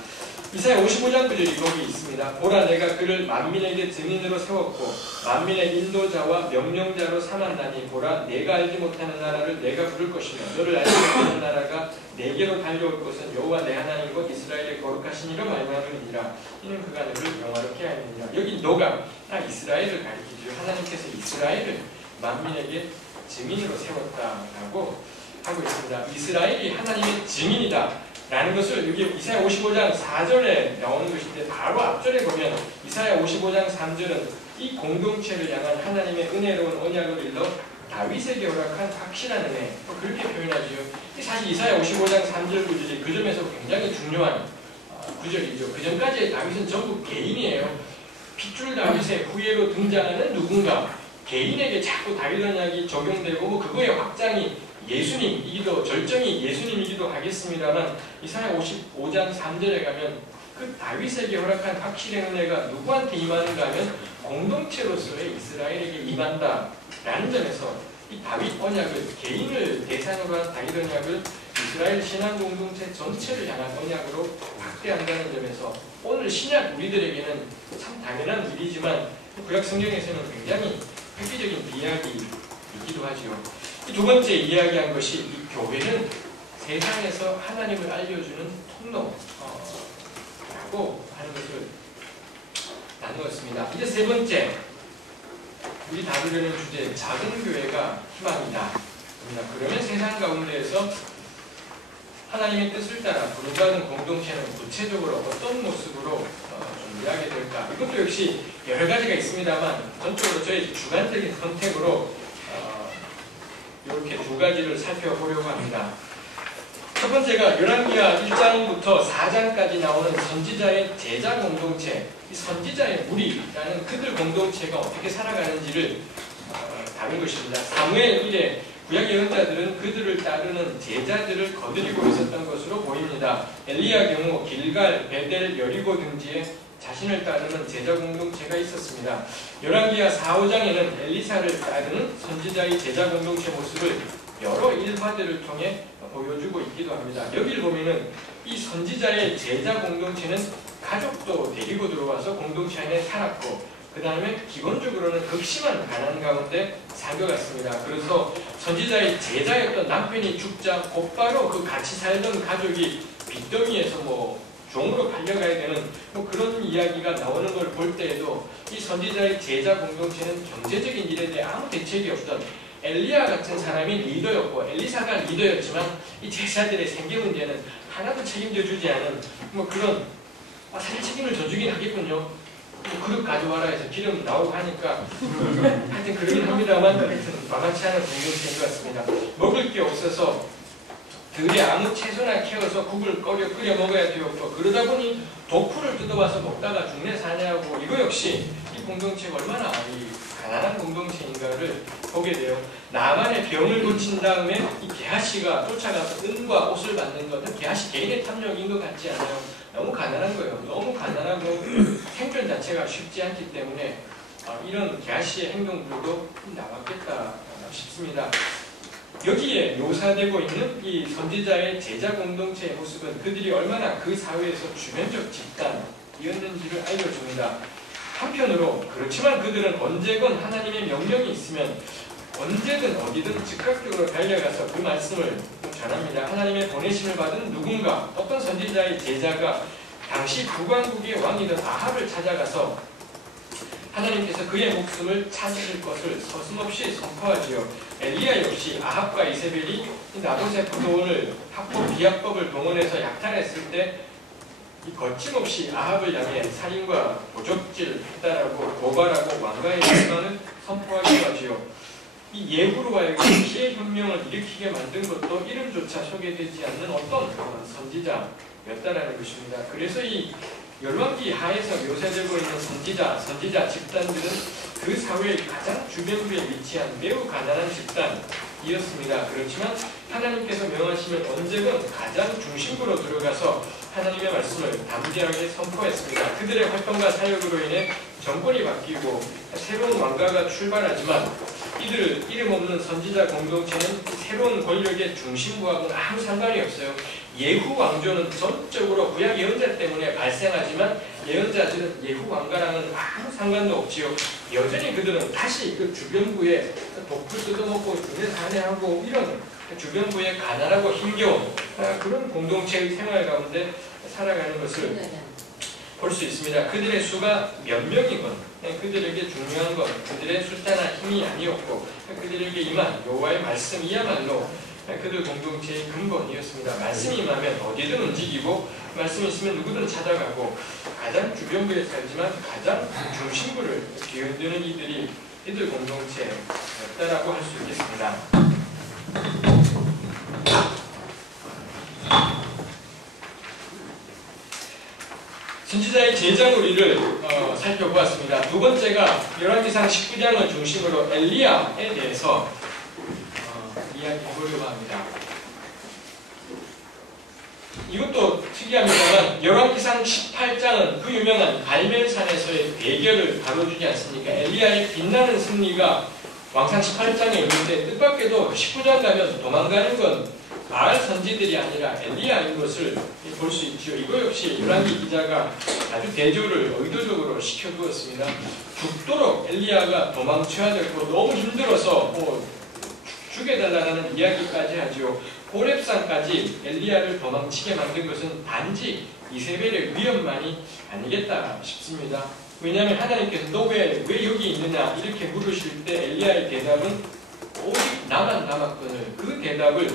이사야 55장 9절이 거기 있습니다. 보라, 내가 그를 만민에게 증인으로 세웠고 만민의 인도자와 명령자로 삼았나니, 보라, 내가 알지 못하는 나라를 내가 부를 것이며 너를 알지 못하는 나라가 내게로 달려올 것은 여호와 내 하나님 곧 이스라엘의 거룩하신 이로 말미암으니라. 이는 그가 너를 영화롭게 하느니라. 여기 너가 이스라엘을 가리키죠. 하나님께서 이스라엘을 만민에게 증인으로 세웠다라고 하고 있습니다. 이스라엘이 하나님의 증인이다 라는 것을 여기 이사야 55장 4절에 나오는 것인데, 바로 앞절에 보면 이사야 55장 3절은 이 공동체를 향한 하나님의 은혜로운 언약을 일러 다윗에게 허락한 확실한 은혜, 그렇게 표현하죠. 사실 이사야 55장 3절 구절이 그 점에서 굉장히 중요한 구절이죠. 그 전까지 다윗은 전부 개인이에요. 핏줄 다윗의 후예로 등장하는 누군가, 개인에게 자꾸 다윗 언약이 적용되고 그거의 확장이 예수님이기도, 절정이 예수님이기도 하겠습니다만, 이사야 55장 3절에 가면 그 다윗에게 허락한 확실한 은혜가 누구한테 임하는가 하면 공동체로서의 이스라엘에게 임한다 라는 점에서 이 다윗 언약을 개인을 대상으로 한 다윗 언약을 이스라엘 신앙 공동체 전체를 향한 언약으로 확대한다는 점에서 오늘 신약 우리들에게는 참 당연한 일이지만 구약 성경에서는 굉장히 획기적인 이야기이기도 하지요. 두 번째 이야기한 것이 이 교회는 세상에서 하나님을 알려주는 통로라고 하는 것을 나누었습니다. 이제 세 번째 우리 다루려는 주제, 작은 교회가 희망이다. 그러면 세상 가운데에서 하나님의 뜻을 따라 부름받은 공동체는 구체적으로 어떤 모습으로 준비하게 될까? 이것도 역시 여러 가지가 있습니다만 전적으로 저희 주관적인 선택으로 이렇게 두 가지를 살펴보려고 합니다. 첫 번째가 열왕기하 1장부터 4장까지 나오는 선지자의 제자 공동체, 이 선지자의 무리라는 그들 공동체가 어떻게 살아가는지를 다룬 것입니다. 사무엘 1에 구약 예언자들은 그들을 따르는 제자들을 거느리고 있었던 것으로 보입니다. 엘리야 경우 길갈, 베델, 여리고 등지에 자신을 따르는 제자 공동체가 있었습니다. 열왕기하 4, 5장에는 엘리사를 따르는 선지자의 제자 공동체 모습을 여러 일화들을 통해 보여주고 있기도 합니다. 여기를 보면은 이 선지자의 제자 공동체는 가족도 데리고 들어와서 공동체 안에 살았고 그 다음에 기본적으로는 극심한 가난 가운데 산 것 같습니다. 그래서 선지자의 제자였던 남편이 죽자 곧바로 그 같이 살던 가족이 빚더미에서 종으로 팔려가야 되는 그런 이야기가 나오는 걸 볼 때에도 이 선지자의 제자 공동체는 경제적인 일에 대해 아무 대책이 없던 엘리야 같은 사람이 리더였고 엘리사가 리더였지만 이 제자들의 생계 문제는 하나도 책임져 주지 않은 그런 사실 책임을 져주긴 하겠군요. 그릇 가져와라 해서 기름 나오고 하니까 하여튼 그러긴 합니다만 하여튼 만만치 않은 공동체인 것 같습니다. 먹을 게 없어서 들에 아무 채소나 캐어서 국을 끓여 먹어야 되었고 그러다 보니 독풀을 뜯어와서 먹다가 죽네 사냐고 이거 역시 이 공동체가 얼마나 이 가난한 공동체인가를 보게 돼요. 나만의 병을 고친 다음에 이 게하시가 쫓아가서 은과 옷을 받는 것은 게하시 개인의 탐욕인 것 같지 않아요. 너무 가난한 거예요. 너무 가난하고 생존 자체가 쉽지 않기 때문에 이런 게하시의 행동들도 나왔겠다 싶습니다. 여기에 묘사되고 있는 이 선지자의 제자 공동체의 모습은 그들이 얼마나 그 사회에서 주변적 집단이었는지를 알려줍니다. 한편으로 그렇지만 그들은 언제건 하나님의 명령이 있으면 언제든 어디든 즉각적으로 달려가서 그 말씀을 전합니다. 하나님의 보내심을 받은 누군가 어떤 선지자의 제자가 당시 북왕국의 왕이던 아합을 찾아가서 하나님께서 그의 목숨을 찾으실 것을 서슴없이 선포하지요. 엘리야 역시 아합과 이세벨이 나봇의 포도원을 학폭 비합법을 동원해서 약탈했을 때 이 거침없이 아합을 향해 살인과 도적질했다라고 고발하고 왕가의 멸망을 선포하기도 하지요. 이 예후로 하여금 피해 혁명을 일으키게 만든 것도 이름조차 소개되지 않는 어떤 선지자였다라는 것입니다. 그래서 이 열왕기 하에서 묘사되고 있는 선지자 집단들은 그 사회의 가장 주변부에 위치한 매우 가난한 집단이었습니다. 그렇지만 하나님께서 명하시면 언제든 가장 중심부로 들어가서 하나님의 말씀을 담대하게 선포했습니다. 그들의 활동과 사역으로 인해 정권이 바뀌고 새로운 왕가가 출발하지만 이들 이름 없는 선지자 공동체는 새로운 권력의 중심부하고는 아무 상관이 없어요. 예후 왕조는 전적으로 구약 예언자 때문에 발생하지만 예언자들은 예후 왕가랑은 아무 상관도 없지요. 여전히 그들은 다시 그 주변부에 독풀 뜯어먹고 주변 사내하고 이런 주변부에 가난하고 힘겨운 그런 공동체의 생활 가운데 살아가는 것을 볼 수 있습니다. 그들의 수가 몇 명이건 그들에게 중요한 건 그들의 숫자나 힘이 아니었고 그들에게 임한 여호와의 말씀이야말로 그들 공동체의 근본이었습니다. 말씀이 임하면 어디든 움직이고 말씀이 있으면 누구든 찾아가고 가장 주변부에 살지만 가장 중심부를 뒤흔드는 이들 공동체였다라고 할 수 있겠습니다. 선지자의 제자 무리를 살펴보았습니다. 두 번째가 열왕기상 19장을 중심으로 엘리야에 대해서 이야기해보려고 합니다. 이것도 특이합니다만 열왕기상 18장은 그 유명한 갈멜산에서의 대결을 다뤄주지 않습니까? 엘리야의 빛나는 승리가 왕상 18장에 있는데 뜻밖에도 19장 가면 도망가는 건 바알 선지들이 아니라 엘리야인 것을 볼 수 있죠. 이거 역시 요란기 기자가 아주 대조를 의도적으로 시켜두었습니다. 죽도록 엘리야가 도망쳐야 됐고 너무 힘들어서 죽여달라는 이야기까지 하죠. 호렙산까지 엘리야를 도망치게 만든 것은 단지 이세벨의 위험만이 아니겠다 싶습니다. 왜냐하면 하나님께서 너 왜 여기 있느냐 이렇게 물으실 때 엘리야의 대답은 오직 나만 남았거늘 그 대답을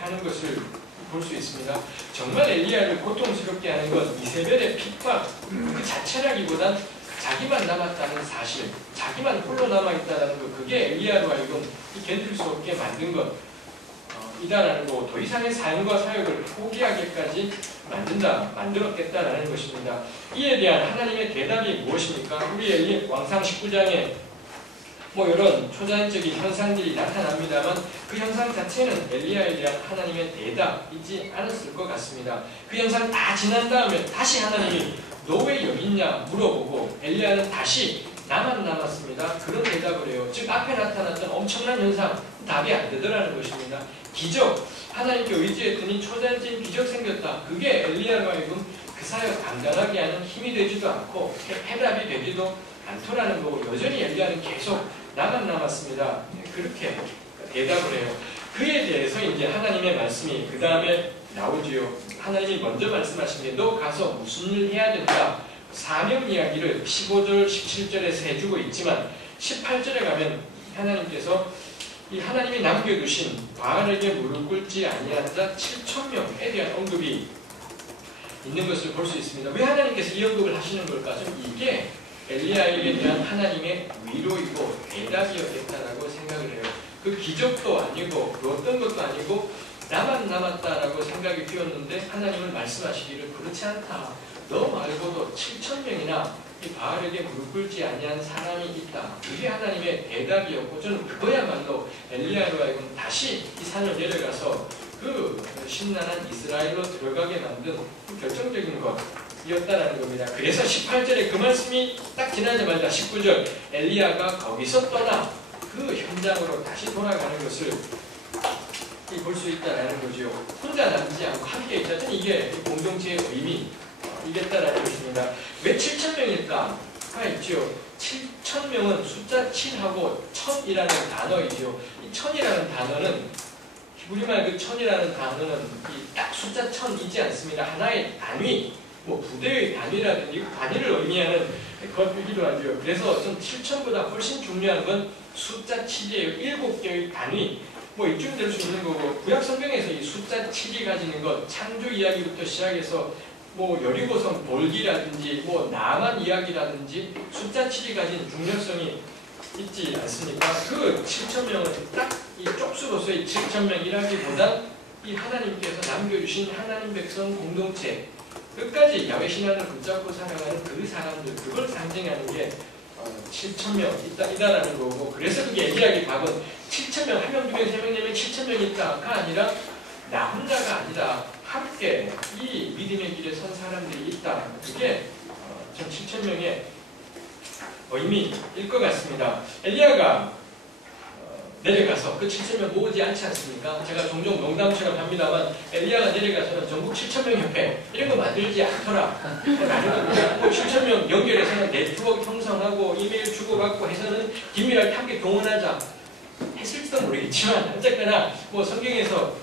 하는 것을 볼 수 있습니다. 정말 엘리야를 고통스럽게 하는 건 이세벨의 핍박 그 자체라기보단 자기만 남았다는 사실, 자기만 홀로 남아있다는 것, 그게 엘리야로 하여금 견딜 수 없게 만든 것이다라는 거고 더 이상의 삶과 사역을 포기하게까지 만들었겠다라는 것입니다. 이에 대한 하나님의 대답이 무엇입니까? 우리 왕상 19장에 이런 초자연적인 현상들이 나타납니다만 그 현상 자체는 엘리야에 대한 하나님의 대답이지 않았을 것 같습니다. 그 현상 다 지난 다음에 다시 하나님이 너 왜 여기 있냐 물어보고 엘리야는 다시 나만 남았습니다. 그런 대답을 해요. 즉 앞에 나타났던 엄청난 현상 답이 안 되더라는 것입니다. 기적, 하나님께 의지했더니 초자연적인 기적 생겼다. 그게 엘리야로 하여금 그 사역 감당하게 하는 힘이 되지도 않고 해답이 되지도 않더라는 거고 여전히 엘리야는 계속 나만 남았습니다. 그렇게 대답을 해요. 그에 대해서 이제 하나님의 말씀이 그 다음에 나오지요. 하나님이 먼저 말씀하신 게 너 가서 무슨 일 해야 된다. 사명 이야기를 15절, 17절에서 해주고 있지만 18절에 가면 하나님께서 이 하나님이 남겨두신 바알에게 무릎 꿇지 아니한 자 7,000명에 대한 언급이 있는 것을 볼 수 있습니다. 왜 하나님께서 이 언급을 하시는 걸까? 좀 이게 엘리야에게 대한 하나님의 위로이고 대답이었겠다라고 생각을 해요. 그 기적도 아니고 그 어떤 것도 아니고 나만 남았다라고 생각이 뛰었는데 하나님은 말씀하시기를 그렇지 않다. 너 말고도 7,000명이나 이 바알에게 무릎 꿇지 아니한 사람이 있다. 그게 하나님의 대답이었고 저는 그거야말로 엘리야로 하여금 다시 이 산을 내려가서 그 신난한 이스라엘로 들어가게 만든 결정적인 것이었다는 겁니다. 그래서 18절에 그 말씀이 딱 지나자마자 19절 엘리야가 거기서 떠나 그 현장으로 다시 돌아가는 것을 볼 수 있다는 거죠. 혼자 남지 않고 함께 있다. 저는 이게 공동체의 의미이겠다라는 것입니다. 왜 7,000명일까가 있죠. 7,000명은 숫자 7하고 1,000이라는 단어이죠. 이 1,000이라는 단어는 우리말 그 1,000이라는 단어는 딱 숫자 1,000이지 않습니다. 하나의 단위, 부대의 단위라든지 단위를 의미하는 것이기도 하죠. 그래서 좀 7,000보다 훨씬 중요한 건 숫자 7이에요. 7개의 단위. 이쯤 될 수 있는 거고 구약 성경에서 이 숫자 7이 가지는 것 창조 이야기부터 시작해서 여리고성 돌기라든지 나만 이야기라든지 숫자 7이 가진 중요성이 있지 않습니까? 그 7,000명은 딱 이 쪽수로서의 7,000명이라기보다 이 하나님께서 남겨주신 하나님 백성 공동체 끝까지 야훼 신앙을 붙잡고 살아가는 그 사람들 그걸 상징하는 게 7,000명 이다라는 거고 그래서 그게 엘리야의 답은 7,000명 1명, 2명, 3명, 4명, 7,000명 있다가 아니라 나 혼자가 아니라 함께 이 믿음의 길에 선 사람들이 있다. 그게 전 7,000명의 의미일 것 같습니다. 엘리야가 내려가서 그 7,000명 모으지 않지 않습니까? 제가 종종 농담처럼 합니다만 엘리야가 내려가서는 전국 7,000명 협회 이런 거 만들지 않더라. 7,000명 연결해서는 네트워크 형성하고 이메일 주고받고 해서는 긴밀하게 함께 동원하자 했을지도 모르겠지만 어쨌거나 성경에서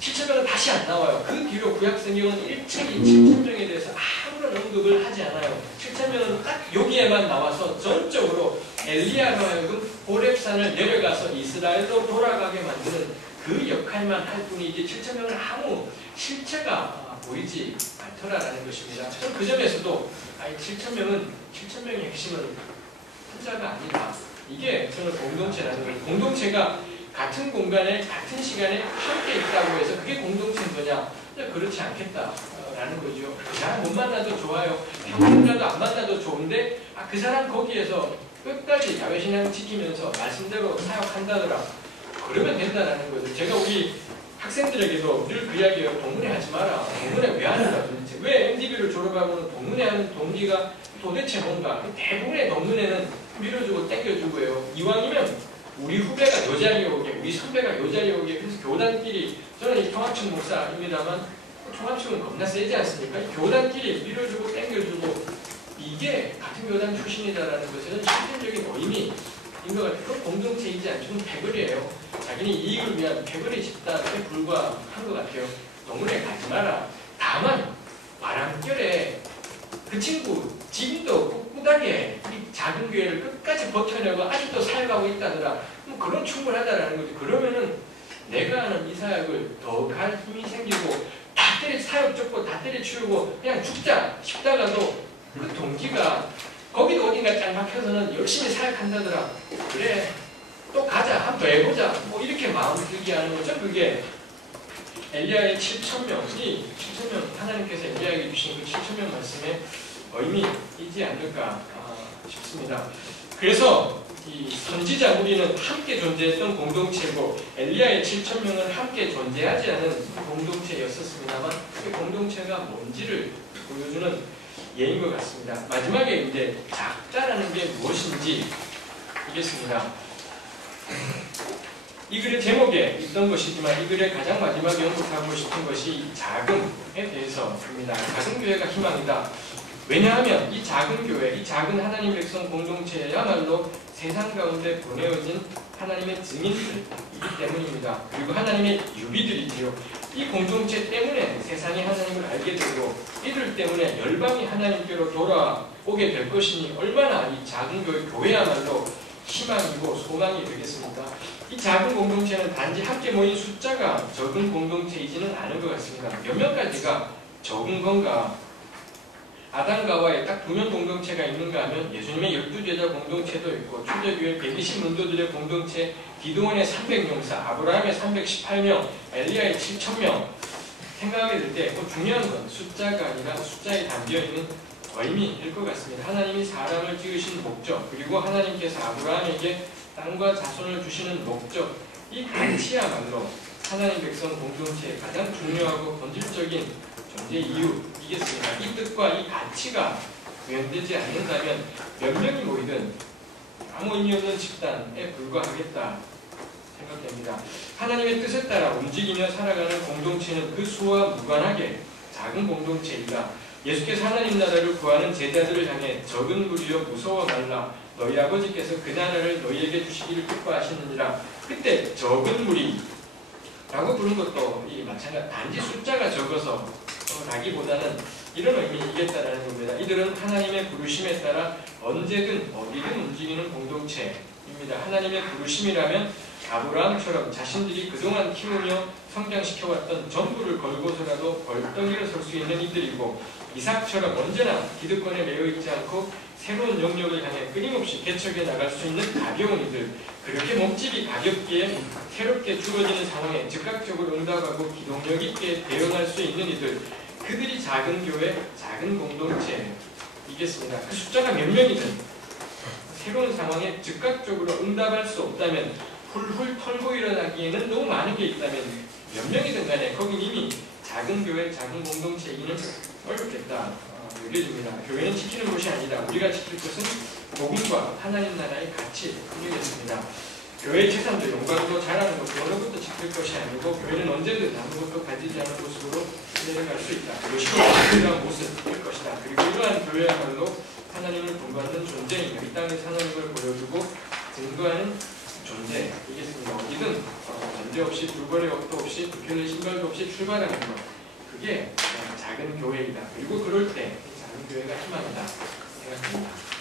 7,000명은 다시 안 나와요. 그 뒤로 구약 성경은 일체이 7,000명에 대해서 아무런 언급을 하지 않아요. 7,000명은 딱 여기에만 나와서 전적으로 엘리야로 하여금 호렙산을 내려가서 이스라엘로 돌아가게 만드는 그 역할만 할 뿐이지 7,000명은 아무 실체가 보이지 않더라라는 것입니다. 저는 그 점에서도 7,000명의 핵심은 혼자가 아니다. 이게 저는 공동체라는 거예요. 공동체가 같은 공간에 같은 시간에 함께 있다고 해서 그게 공동체인 거냐? 그렇지 않겠다라는 거죠. 그 사람 못 만나도 좋아요. 평생이라도 안 만나도 좋은데 그 사람 거기에서 끝까지 야훼 신앙 지키면서 말씀대로 사역한다더라. 그러면 된다라는 거죠. 제가 우리 학생들에게도 늘 그 이야기예요. 동문회 하지 마라. 동문회 왜 하는가 도대체. 왜 MDB를 졸업하고는 동문회 하는 동기가 도대체 뭔가. 대부분의 동문회는 밀어주고 땡겨주고요. 이왕이면 우리 후배가 요 자리에 오게, 우리 선배가 요 자리에 오게, 그래서 교단끼리, 저는 이 통합층 목사입니다만 통합층은 겁나 세지 않습니까? 이 교단끼리 밀어주고 땡겨주고 이게 같은 교단 출신이다라는 것은 실질적인 의미인 것 같아요. 그건 공동체이지 않죠. 패거리예요. 자기는 이익을 위한 패거리 집단에 불과한 것 같아요. 동문회 가지 마라. 다만 바람결에 그 친구 집도 꿋꿋하게 이 작은 교회를 끝까지 버텨내고 아직도 살아가고 있다더라. 그건 충분하다라는 거죠. 그러면은 내가 하는 이 사역을 더 갈 힘이 생기고 다 때려 사역 쫓고 다 때려치우고 그냥 죽자 싶다가도 그 동기가 거기도 어딘가 짤 막혀서는 열심히 사역한다더라. 그래 또 가자 한 번 더 해보자 뭐 이렇게 마음 들게 하는 거죠. 그게 엘리야의 7,000명이 7,000명 하나님께서 엘리야에게 주신 그 7,000명 말씀의 의미이지 않을까 싶습니다. 그래서 이 선지자 무리는 함께 존재했던 공동체고 엘리야의 7,000명은 함께 존재하지 않은 공동체였었습니다만 그 공동체가 뭔지를 보여주는 예인 것 같습니다. 마지막에 이제 작자라는 게 무엇인지 이겠습니다. 이 글의 제목에 있던 것이지만 이 글의 가장 마지막에 언급하고 싶은 것이 자금에 대해서입니다. 작은 교회가 희망이다. 왜냐하면 이 작은 교회, 이 작은 하나님 백성 공동체야말로 세상 가운데 보내어진 하나님의 증인들이기 때문입니다. 그리고 하나님의 유비들이지요. 이 공동체 때문에 세상이 하나님을 알게 되고 이들 때문에 열방이 하나님께로 돌아오게 될 것이니 얼마나 이 작은 교회야말로 희망이고 소망이 되겠습니까? 이 작은 공동체는 단지 함께 모인 숫자가 적은 공동체이지는 않은 것 같습니다. 몇 명까지가 적은 건가? 아담과와의 딱 2명 공동체가 있는가 하면 예수님의 12제자 공동체도 있고 초대교회 120문도들의 공동체, 기드온의 300용사, 아브라함의 318명, 엘리야의 7,000명 생각하게 될 때 중요한 건 숫자가 아니라 숫자에 담겨있는 의미일 것 같습니다. 하나님이 사람을 지으신 목적, 그리고 하나님께서 아브라함에게 땅과 자손을 주시는 목적, 이 가치야말로 하나님 백성 공동체의 가장 중요하고 본질적인 존재 이유이겠습니다. 이 뜻과 이 가치가 구현되지 않는다면 몇 명이 모이든 아무 의미 없는 집단에 불과하겠다 생각됩니다. 하나님의 뜻에 따라 움직이며 살아가는 공동체는 그 수와 무관하게 작은 공동체이다. 예수께서 하나님 나라를 구하는 제자들을 향해 적은 무리여 무서워 말라. 너희 아버지께서 그 나라를 너희에게 주시기를 기뻐하시느니라. 그때 적은 무리라고 부른 것도 이 마찬가지 단지 숫자가 적어서 라기보다는 이런 의미이겠다라는 겁니다. 이들은 하나님의 부르심에 따라 언제든 어디든 움직이는 공동체입니다. 하나님의 부르심이라면 아브라함처럼 자신들이 그동안 키우며 성장시켜왔던 전부를 걸고서라도 벌떡 일어설 수 있는 이들이고 이삭처럼 언제나 기득권에 매여 있지 않고 새로운 영역을 향해 끊임없이 개척해 나갈 수 있는 가벼운 이들, 그렇게 몸집이 가볍기에 새롭게 주어지는 상황에 즉각적으로 응답하고 기동력 있게 대응할 수 있는 이들, 그들이 작은 교회, 작은 공동체이겠습니다. 그 숫자가 몇 명이든 새로운 상황에 즉각적으로 응답할 수 없다면 훌훌 털고 일어나기에는 너무 많은 게 있다면 몇 명이든 간에 거긴 이미 작은 교회, 작은 공동체이기는 어렵겠다 여겨집니다. 교회는 지키는 곳이 아니다. 우리가 지킬 것은 복음과 하나님 나라의 가치이겠습니다. 교회의 재산도 영광도 잘하는 것도 어느 것도 지킬 것이 아니고 교회는 언제든 아무것도 가지지 않은 곳으로 내려갈 수 있다. 그것이 이러한 모습일 것이다. 그리고 이러한 교회야말로 하나님을 본받는 존재이며 이 땅에서 하나님을 보여주고 증거하는 존재이겠습니다. 어디든 전제 없이 불거래 옷도 없이 불편한 신발도 없이 출발하는 것, 그게 작은 교회이다. 그리고 그럴 때 작은 교회가 희망이다 생각합니다.